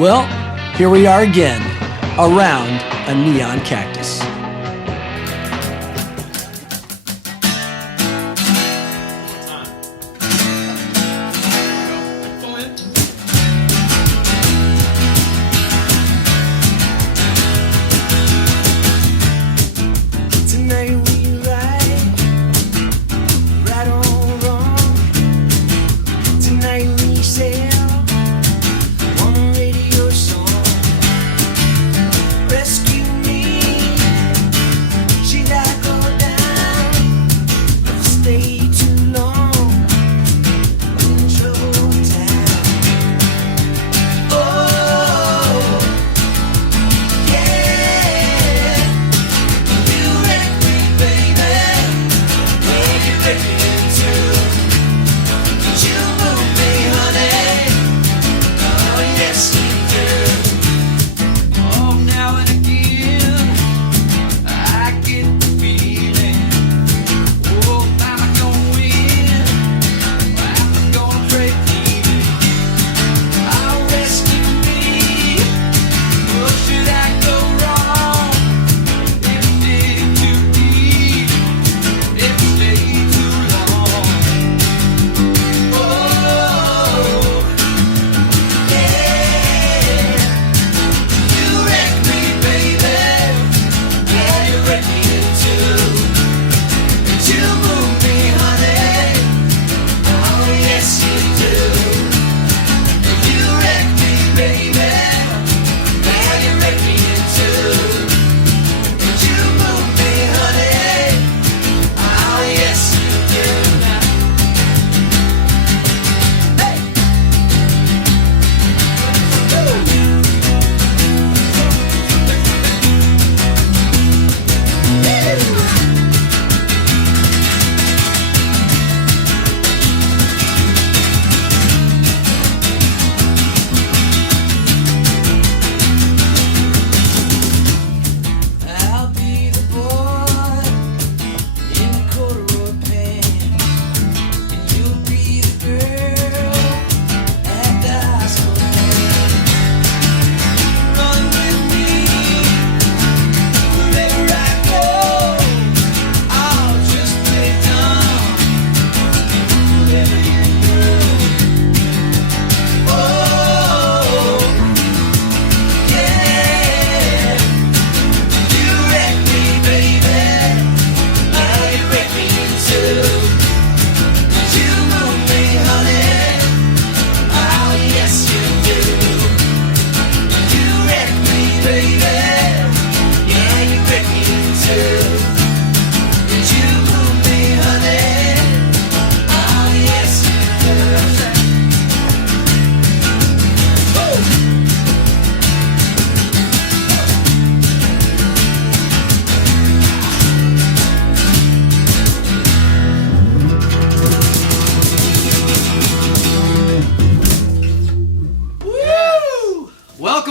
Well, here we are again, around a neon cactus.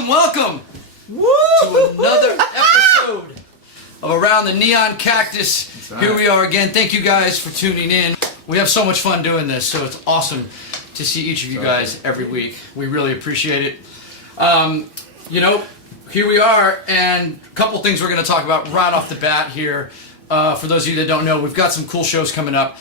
Welcome to another episode of Around the Neon Cactus. Right. Here we are again. Thank you guys for tuning in. We have so much fun doing this, so it's awesome to see each of you guys every week. We really appreciate it. Here we are, and a couple things we're going to talk about right off the bat here. For those of you that don't know, we've got some cool shows coming up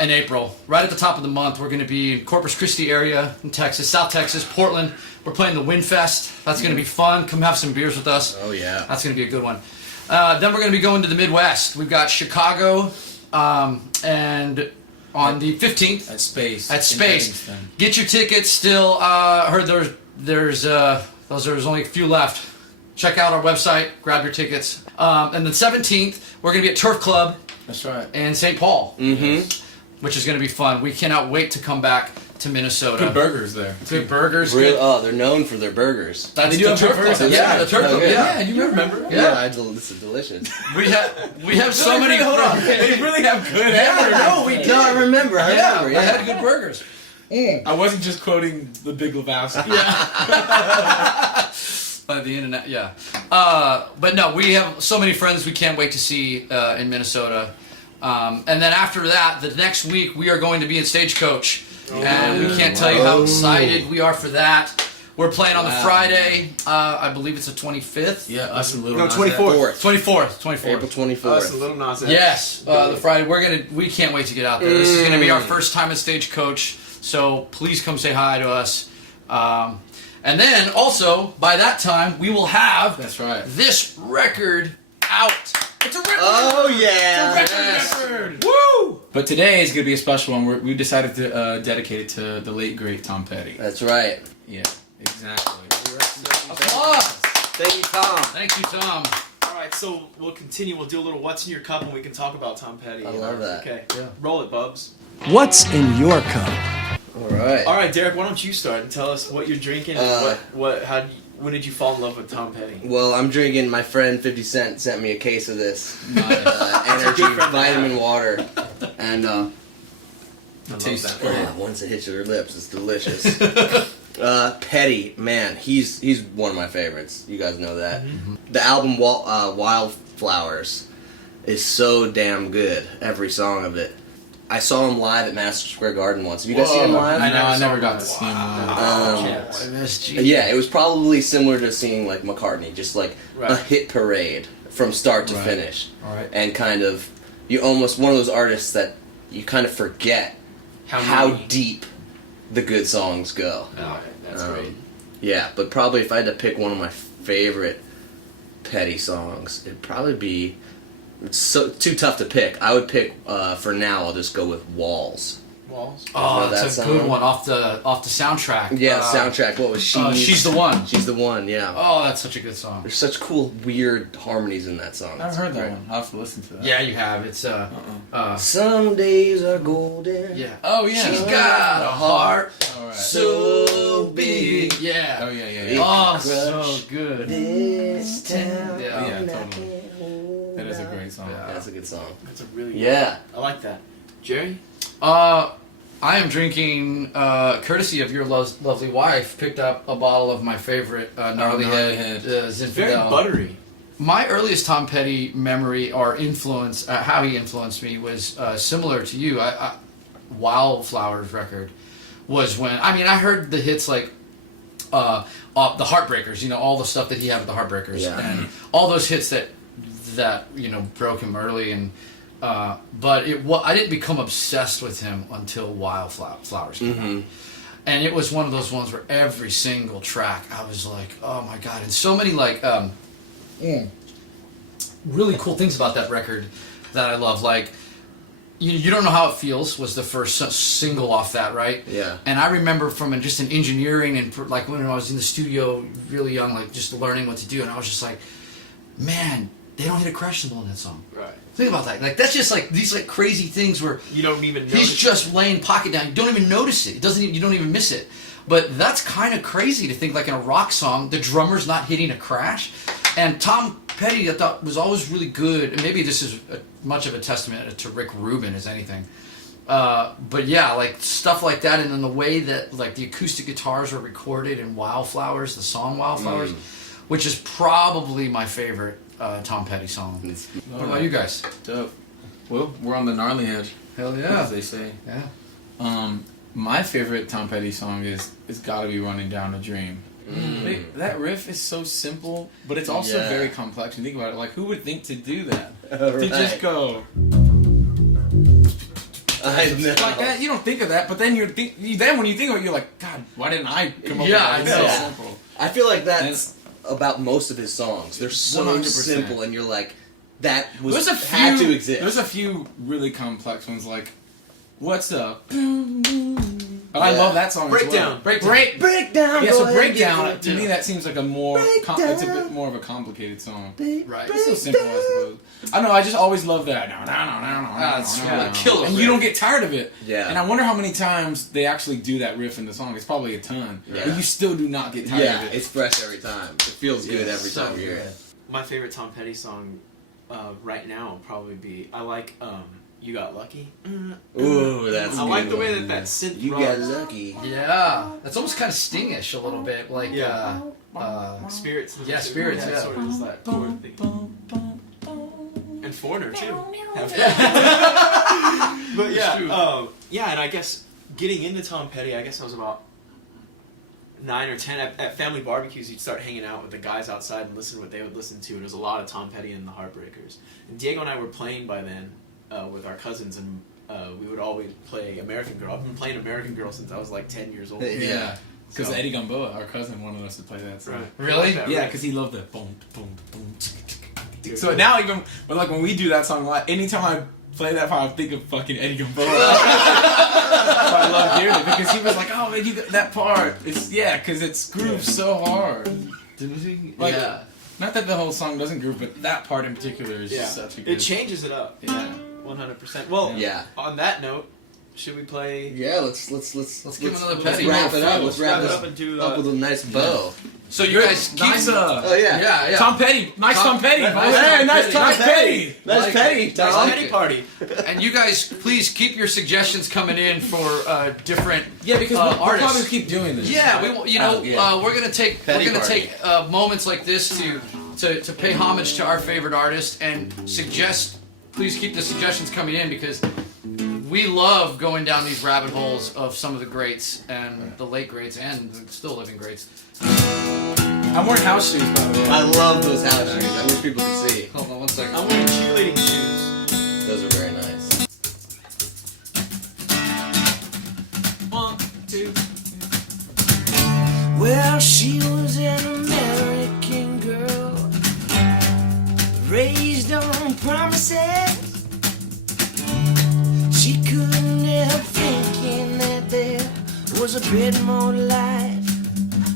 in April. Right at the top of the month, we're going to be in Corpus Christi area in Texas, South Texas, Portland. We're playing the Windfest. That's going to be fun. Come have some beers with us. Oh, yeah. That's going to be a good one. Then we're going to be going to the Midwest. We've got Chicago, and on the 15th. At Space. At Space. Get your tickets still. Heard there's only a few left. Check out our website. Grab your tickets. And the 17th, we're going to be at Turf Club. That's right. In St. Paul. Mm-hmm. Which is going to be fun. We cannot wait to come back to Minnesota. Good burgers there. Good burgers. Real, oh, they're known for their burgers. That's the Turf Club. Yeah, the Turf Club. Yeah, you remember? Yeah, this is delicious. We have so many. Hold on, they really have good hamburgers. No, I remember. I remember. I had good burgers. I wasn't just quoting the Big Lebowski. By the internet, yeah. But no, we have so many friends we can't wait to see in Minnesota. And then after that, the next week we are going to be in Stagecoach. And we can't tell you how excited we are for that. We're playing on the Wow. Friday. I believe it's the 25th. Yeah, us and Little No, Nas 24th. X. 24th. April Us 24th. and Little Nas X. Yes, the Friday. We can't wait to get out there. This is gonna be our first time at Stagecoach, so please come say hi to us. And then also by that time we will have That's right. this record out. It's a record. Oh yeah. Record. Woo! But today is going to be a special one. We decided to dedicate it to the late, great Tom Petty. That's right. Yeah, exactly. Applause. Thank you, Tom. Thank you, Tom. All right, so we'll continue. We'll do a little what's in your cup, and we can talk about Tom Petty. I love that. Okay, Yeah. roll it, Bubs. What's in your cup? All right. All right, Derek, why don't you start and tell us what you're drinking and when did you fall in love with Tom Petty? Well, I'm drinking. My friend 50 Cent sent me a case of this Nice. energy good friend to vitamin have. water, and I love tastes that. great. once it hits your lips, it's delicious. Petty, man, he's one of my favorites. You guys know that. The album Wildflowers is so damn good. Every song of it. I saw him live at Madison Square Garden once. Have you guys seen him live? I never got to see him live. MSG. Yeah, it was probably similar to seeing like McCartney, just like a Right. hit parade from start to Right. finish. All right. And kind of, you almost one of those artists that you kind of forget how many? deep the good songs go. Oh, that's Um, great. Yeah, but probably if I had to pick one of my favorite Petty songs, it'd probably be. It's so too tough to pick. I would pick for now. I'll just go with Walls. Walls. Oh, Know that's that a good song? one off the soundtrack. Yeah, soundtrack. What was she? She's the One. She's the one. Yeah. Oh, that's such a good song. There's such cool, weird harmonies in that song. I've heard that Great. one. I'll have to listen to that. Yeah, you have. It's Some days are golden. yeah. Oh, yeah. She's got a heart All right. so big. Yeah. Oh, yeah. Oh, Crush so good. This town. Yeah. Yeah, totally. That is a great song. Yeah. That's a good song. That's a really good. Yeah. I like that. Jerry? I am drinking, courtesy of your lovely wife, picked up a bottle of my favorite Gnarly Gnarly Head Head. It's very Zinfandel. buttery. My earliest Tom Petty memory or influence, how he influenced me, was similar to you. Wildflowers record was when, I heard the hits like the Heartbreakers, all the stuff that he had with the Heartbreakers, Yeah. and all those hits that broke him early, and but I didn't become obsessed with him until Wildflowers came out. And it was one of those ones where every single track I was like, oh my god, and so many like really cool things about that record that I love, like you don't know how it feels was the first single off that, right? Yeah. And I remember from just an engineering and like when I was in the studio really young, like just learning what to do, and I was just like, man, they don't hit a crash cymbal in that song. Right. Think about that. Like that's just like these like crazy things where You don't even know. he's just laying pocket down. You don't even notice it. You don't even miss it. But that's kind of crazy to think like in a rock song, the drummer's not hitting a crash. And Tom Petty, I thought, was always really good. And maybe this is much of a testament to Rick Rubin as anything. But yeah, like stuff like that. And then the way that like the acoustic guitars were recorded in Wildflowers, the song Wildflowers, which is probably my favorite Tom Petty song. What about you guys? Dope. Well, we're on the gnarly edge, Hell as they say. Yeah. My favorite Tom Petty song is gotta be Running Down a Dream. That riff is so simple, but it's also Yeah. very complex. You think about it, like who would think to do that? Right. To just go I know. like that. You don't think of that, but then then when you think of it, you're like, God, why didn't I come up with Yeah, that? I It's know. so Yeah. simple. I feel like that's about most of his songs. They're so 100%. simple, and you're like, that was There's a had few. to exist. There's a few really complex ones, like "What's Up." But I Yeah. love that song. Breakdown. As well. Break down. Yeah, go so ahead and breakdown get to me that seems like a more it's a bit more of a complicated song. Right. It's so simple, I suppose. I don't know. I just always love that. It's a killer and you riff. don't get tired of it. Yeah. And I wonder how many times they actually do that riff in the song. It's probably a ton. Yeah. But you still do not get tired Yeah, of it. it's fresh every time. It feels good every So time you hear good. it. My favorite Tom Petty song right now will probably be I like You Got Lucky. Ooh, that's I a like good the way one. that synth You runs. got lucky. Yeah, that's almost kind of Stingish a little bit, like Yeah. Spirits. Yeah, Spirits, yeah. Sort of just that chord thing. And Foreigner too. But yeah, true. yeah, and I guess getting into Tom Petty, I guess I was about 9 or 10 at family barbecues, you'd start hanging out with the guys outside and listen to what they would listen to. And there was a lot of Tom Petty and the Heartbreakers. And Diego and I were playing by then with our cousins, and we would always play American Girl. I've been playing American Girl since I was like 10 years old. Yeah. Because So- Eddie Gamboa, our cousin, wanted us to play that song. Right. Really? Yeah, because he loved the boom, boom, boom. So now even, but like when we do that song live, anytime I play that part, I think of fucking Eddie Gamboa. I love dearly because he was like, "Oh man, you got that part." It's because it's grooved so hard. Like, Yeah. not that the whole song doesn't groove, but that part in particular is just such a good. It changes it up. Yeah. 100%. Well, Yeah. on that note, should we play? Yeah, let's give another let's Petty. wrap it up. Let's wrap it it up and do up with a nice bow. So you guys keep... Nice, Oh yeah. Yeah. Tom Petty, nice Tom Petty, nice boys. Tom Hey, nice Petty. Tom Nice Petty. Nice Like Petty. it. Tom. Like Petty it. party. And you guys, please keep your suggestions coming in for different Yeah, because we'll artists. probably keep doing this. Yeah, we're gonna take Petty party. moments like this to pay homage to our favorite artist and suggest. Please keep the suggestions coming in because we love going down these rabbit holes of some of the greats and the late greats and the still living greats. I'm wearing house shoes, by the way. I love those house shoes. I wish people could see. Hold on one second. I'm wearing cheerleading shoes. Those are very nice. 1, 2. Well, she was an American girl, raised on promises. She couldn't help thinking that there was a bit more life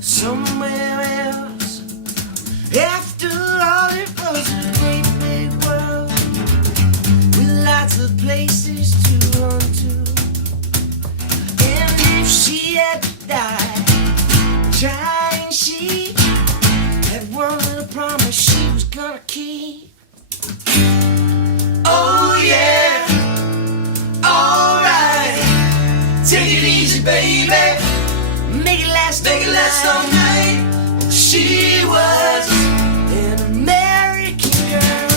somewhere else. After all, it was a great big world with lots of places to run to. And if she had to die trying, she had one little promise she was gonna keep. Oh yeah, alright, take it easy, baby, make it last all night. She was an American girl.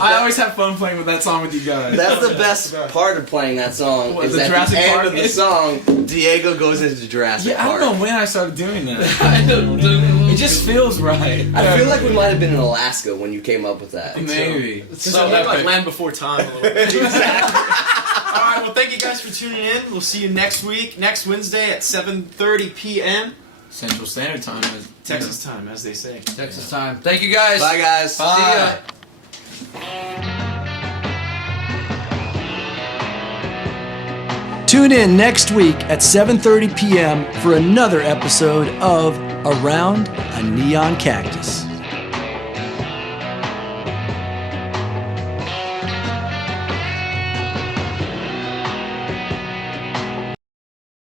I always have fun playing with that song with you guys. That's the best part of playing that song. What, is the at Jurassic the end Park? of the song, Diego goes into Jurassic Yeah, I Park. don't know when I started doing that. I don't know. It just feels right. I feel like we might have been in Alaska when you came up with that. Maybe. So like Land Before Time a little bit. All right, well, thank you guys for tuning in. We'll see you next week, next Wednesday at 7:30 p.m. Central Standard Time. Texas time, as they say. Texas time. Thank you guys. Bye, guys. See ya. Tune in next week at 7:30 p.m. for another episode of Around a Neon Cactus.